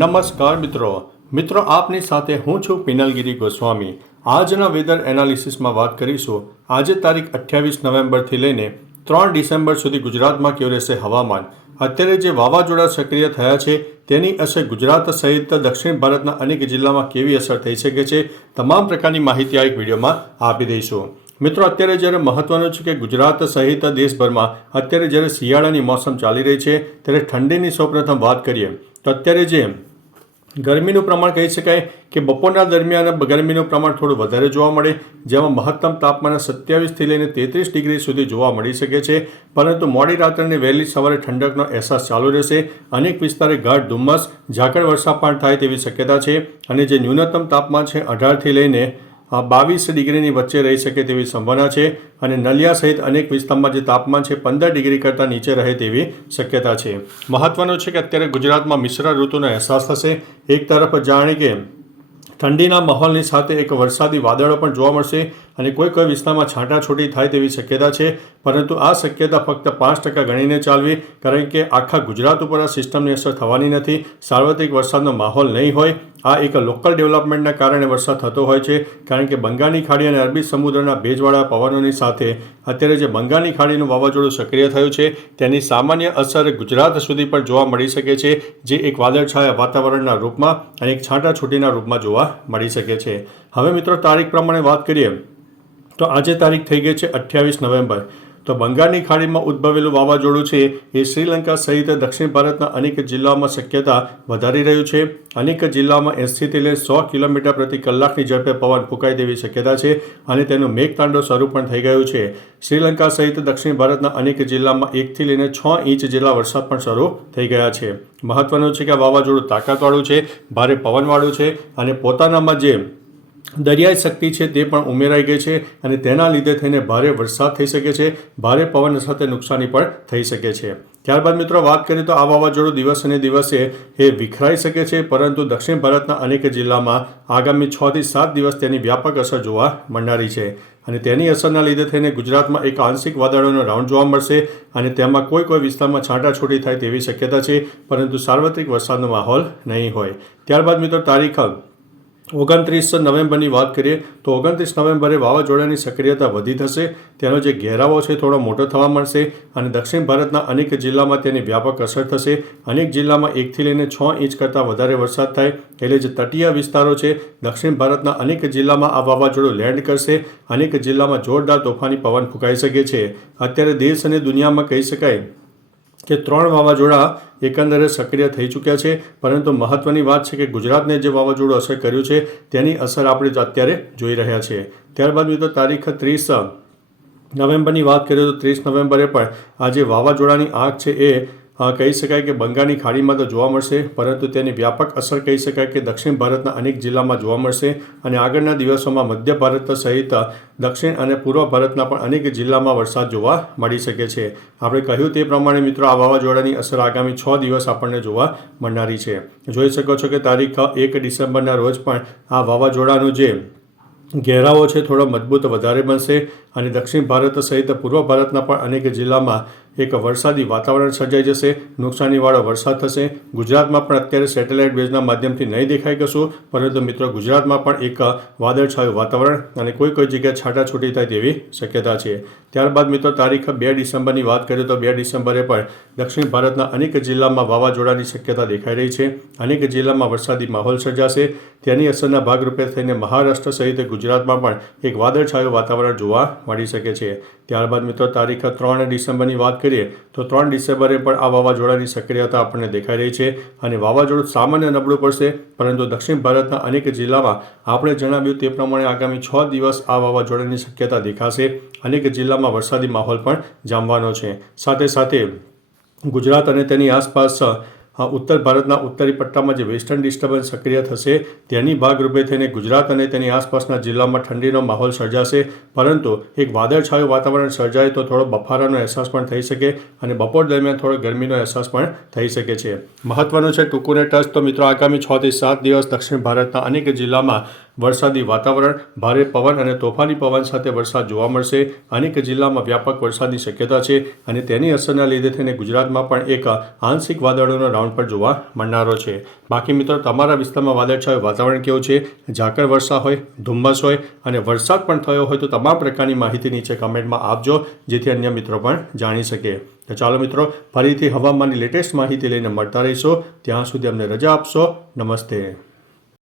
નમસ્કાર મિત્રો આપની સાથે હું છું પિનલગીરી ગોસ્વામી। આજના વેધર એનાલિસિસમાં વાત કરીશું આજે તારીખ 28 નવેમ્બરથી લઈને 3 ડિસેમ્બર સુધી ગુજરાતમાં કેવું રહેશે હવામાન। અત્યારે જે વાવાઝોડા સક્રિય થયા છે તેની અસર ગુજરાત સહિત દક્ષિણ ભારતના અનેક જિલ્લામાં કેવી અસર થઈ શકે છે તમામ પ્રકારની માહિતી આ એક વિડીયોમાં આપી દઈશું। મિત્રો અત્યારે જ્યારે મહત્વનું છે કે ગુજરાત સહિત દેશભરમાં અત્યારે જ્યારે શિયાળાની મોસમ ચાલી રહી છે ત્યારે ઠંડીની સૌપ્રથમ વાત કરીએ તો અત્યારે જે ગરમીનું પ્રમાણ કહી શકાય કે બપોરના દરમિયાન ગરમીનું પ્રમાણ થોડું વધારે જોવા મળે, જેમાં મહત્તમ તાપમાન 27થી લઈને 33 ડિગ્રી સુધી જોવા મળી શકે છે। પરંતુ મોડી રાત્રે અને વહેલી સવારે ઠંડકનો અહેસાસ ચાલુ રહેશે। અનેક વિસ્તારે ગાઢ ધુમ્મસ ઝાકળ વર્ષા પણ થાય તેવી શક્યતા છે અને જે ન્યૂનતમ તાપમાન છે 18થી લઈને 22 ડિગ્રીની વચ્ચે રહી શકે તેવી સંભાવના છે અને નલિયા સહિત અનેક વિસ્તારમાં જે તાપમાન છે 15 ડિગ્રી કરતાં નીચે રહે તેવી શક્યતા છે। મહત્વનું છે કે અત્યારે ગુજરાતમાં મિશ્ર ઋતુનો અહેસાસ થશે। એક તરફ જાણે કે ઠંડીના માહોલની સાથે એક વરસાદી વાદળો પણ જોવા મળશે અને કોઈ વિસ્તારમાં છાંટાછૂટી થાય તેવી શક્યતા છે, પરંતુ આ શક્યતા ફક્ત 5% ગણીને ચાલવી, કારણ કે આખા ગુજરાત ઉપર આ સિસ્ટમની અસર થવાની નથી। સાર્વત્રિક વરસાદનો માહોલ નહીં હોય। આ એક લોકલ ડેવલપમેન્ટના કારણે વરસાદ થતો હોય છે, કારણ કે બંગાળની ખાડી અને અરબી સમુદ્રના ભેજવાળા પવનોની સાથે અત્યારે જે બંગાળની ખાડીનું વાવાઝોડું સક્રિય થયું છે તેની સામાન્ય અસર ગુજરાત સુધી પણ જોવા મળી શકે છે, જે એક વાદળછાયા વાતાવરણના રૂપમાં અને એક છાંટાછૂટીના રૂપમાં જોવા મળી શકે છે। હવે મિત્રો તારીખ પ્રમાણે વાત કરીએ તો આજે તારીખ થઈ ગઈ છે 28 નવેમ્બર। તો બંગાળની ખાડીમાં ઉદ્ભવેલું વાવાઝોડું છે એ શ્રીલંકા સહિત દક્ષિણ ભારતના અનેક જિલ્લાઓમાં શક્યતા વધારી રહ્યું છે। અનેક જિલ્લાઓમાં 80થી લઈને 100 કિલોમીટર પ્રતિ કલાકની ઝડપે પવન ફૂંકાય તેવી શક્યતા છે અને તેનું મેઘતાંડવ શરૂ પણ થઈ ગયું છે। શ્રીલંકા સહિત દક્ષિણ ભારતના અનેક જિલ્લામાં 1થી લઈને 6 ઇંચ જેટલા વરસાદ પણ શરૂ થઈ ગયા છે। મહત્વનું છે કે આ વાવાઝોડું તાકાતવાળું છે, ભારે પવનવાળું છે અને પોતાનામાં જે દરિયાઈ શક્તિ છે તે પણ ઉમેરાઈ ગઈ છે અને તેના લીધે થઈને ભારે વરસાદ થઈ શકે છે, ભારે પવન સાથે નુકસાની પણ થઈ શકે છે। ત્યારબાદ મિત્રો વાત કરીએ તો આ વાવાઝોડું દિવસે ને દિવસે એ વિખરાઈ શકે છે, પરંતુ દક્ષિણ ભારતના અનેક જિલ્લામાં આગામી 6થી 7 દિવસ તેની વ્યાપક અસર જોવા મળનારી છે અને તેની અસરના લીધે થઈને ગુજરાતમાં એક આંશિક વાદળોનો રાઉન્ડ જોવા મળશે અને તેમાં કોઈ વિસ્તારમાં છાંટાછૂટી થાય તેવી શક્યતા છે, પરંતુ સાર્વત્રિક વરસાદનો માહોલ નહીં હોય। ત્યારબાદ મિત્રો તારીખ 29 નવેમ્બરની વાત કરીએ તો 29 નવેમ્બરે વાવાઝોડાની સક્રિયતા વધી થશે। તેનો જે ઘેરાવો છે થોડો મોટો થવા મળશે અને દક્ષિણ ભારતના અનેક જિલ્લામાં તેની વ્યાપક અસર થશે। અનેક જિલ્લામાં 1થી લઈને 6 ઇંચ કરતાં વધારે વરસાદ થાય, એટલે જે તટીય વિસ્તારો છે દક્ષિણ ભારતના અનેક જિલ્લામાં આ વાવાઝોડું લેન્ડ કરશે। અનેક જિલ્લામાં જોરદાર તોફાની પવન ફૂંકાઈ શકે છે। અત્યારે દેશ અને દુનિયામાં કહી શકાય કે 3 વાવાઝોડા એકંદરે સક્રિય થઈ ચૂક્યા છે, પરંતુ મહત્વની વાત છે કે ગુજરાતને જે વાવાઝોડું અસર કર્યું છે તેની અસર આપણે અત્યારે જોઈ રહ્યા છીએ। ત્યારબાદ મિત્રો તારીખ 30 નવેમ્બરની વાત કરીએ તો 30 નવેમ્બરે પણ આ જે વાવાઝોડાની આંખ છે એ કહી શકાય કે બંગાળની ખાડીમાં તો જોવા મળશે, પરંતુ તેની વ્યાપક અસર કહી શકાય કે દક્ષિણ ભારતના અનેક જિલ્લામાં જોવા મળશે અને આગળના દિવસોમાં મધ્ય ભારત સહિત દક્ષિણ અને પૂર્વ ભારતના પણ અનેક જિલ્લામાં વરસાદ જોવા મળી શકે છે। આપણે કહ્યું તે પ્રમાણે મિત્રો આ વાવાઝોડાની અસર આગામી 6 દિવસ આપણને જોવા મળનારી છે। જોઈ શકો છો કે તારીખ 1 ડિસેમ્બરના રોજ પણ આ વાવાઝોડાનું જે ઘેરાવો છે થોડો મજબૂત વધારે બનશે અને દક્ષિણ ભારત સહિત પૂર્વ ભારતના પણ અનેક જિલ્લામાં એક વરસાદી વાતાવરણ સર્જાઈ જશે, નુકસાનીવાળો વરસાદ થશે। ગુજરાતમાં પણ અત્યારે સેટેલાઇટ બેઝના માધ્યમથી નહીં દેખાય કશું, પરંતુ મિત્રો ગુજરાતમાં પણ એક વાદળછાયું વાતાવરણ અને કોઈ જગ્યાએ છાંટાછૂટી થાય તેવી શક્યતા છે। ત્યારબાદ મિત્રો તારીખ 2 ડિસેમ્બરની વાત કરીએ તો 2 ડિસેમ્બરે પણ દક્ષિણ ભારતના અનેક જિલ્લામાં વાવાઝોડાની શક્યતા દેખાઈ રહી છે। અનેક જિલ્લામાં વરસાદી માહોલ સર્જાશે। તેની અસરના ભાગરૂપે થઈને મહારાષ્ટ્ર સહિત ગુજરાતમાં પણ એક વાદળછાયું વાતાવરણ જોવા મળી શકે છે। ત્યારબાદ મિત્રો તારીખ 3 ડિસેમ્બરની વાત કરીએ તો 3 ડિસેમ્બરે પણ આ વાવાઝોડાની સક્રિયતા આપણને દેખાઈ રહી છે અને વાવાઝોડું સામાન્ય નબળું પડશે, પરંતુ દક્ષિણ ભારતના અનેક જિલ્લામાં આપણે જણાવ્યું તે પ્રમાણે આગામી 6 દિવસ આ વાવાઝોડાની શક્યતા દેખાશે। અનેક જિલ્લામાં વરસાદી માહોલ પણ જામવાનો છે। સાથે સાથે ગુજરાત અને તેની આસપાસ ઉત્તર ભારતના ઉત્તરી પટ્ટામાં જે વેસ્ટર્ન ડિસ્ટર્બન્સ સક્રિય થશે તેની ભાગરૂપે થઈને ગુજરાત અને તેની આસપાસના જિલ્લામાં ઠંડીનો માહોલ સર્જાશે, પરંતુ એક વાદળછાયું વાતાવરણ સર્જાય તો થોડો બફારાનો અહેસાસ પણ થઈ શકે અને બપોર દરમિયાન થોડો ગરમીનો અહેસાસ પણ થઈ શકે છે। મહત્વનું છે ટૂંકુને ટચ તો મિત્રો આગામી 6થી 7 દિવસ દક્ષિણ ભારતના અનેક જિલ્લામાં વરસાદી વાતાવરણ, ભારે પવન અને તોફાની પવન સાથે વરસાદ જોવા મળશે. અનેક જિલ્લામાં વ્યાપક વરસાદની શક્યતા છે અને તેની અસરના લીધે થઈને ગુજરાતમાં પણ એક આંશિક વાદળોનો રાઉન્ડ પણ જોવા મળનારો છે. બાકી મિત્રો, તમારા વિસ્તારમાં વાદળછાયું વાતાવરણ કેવું છે? ઝાકળ વર્ષા હોય, ધુમ્મસ હોય અને વરસાદ પણ થયો હોય તો તમામ પ્રકારની માહિતી નીચે કમેન્ટમાં આપજો, જેથી અન્ય મિત્રો પણ જાણી શકે. તો ચાલો મિત્રો, ફરીથી હવામાનની લેટેસ્ટ માહિતી લઈને મળતા રહીશો. ત્યાં સુધી અમને રજા આપશો. નમસ્તે.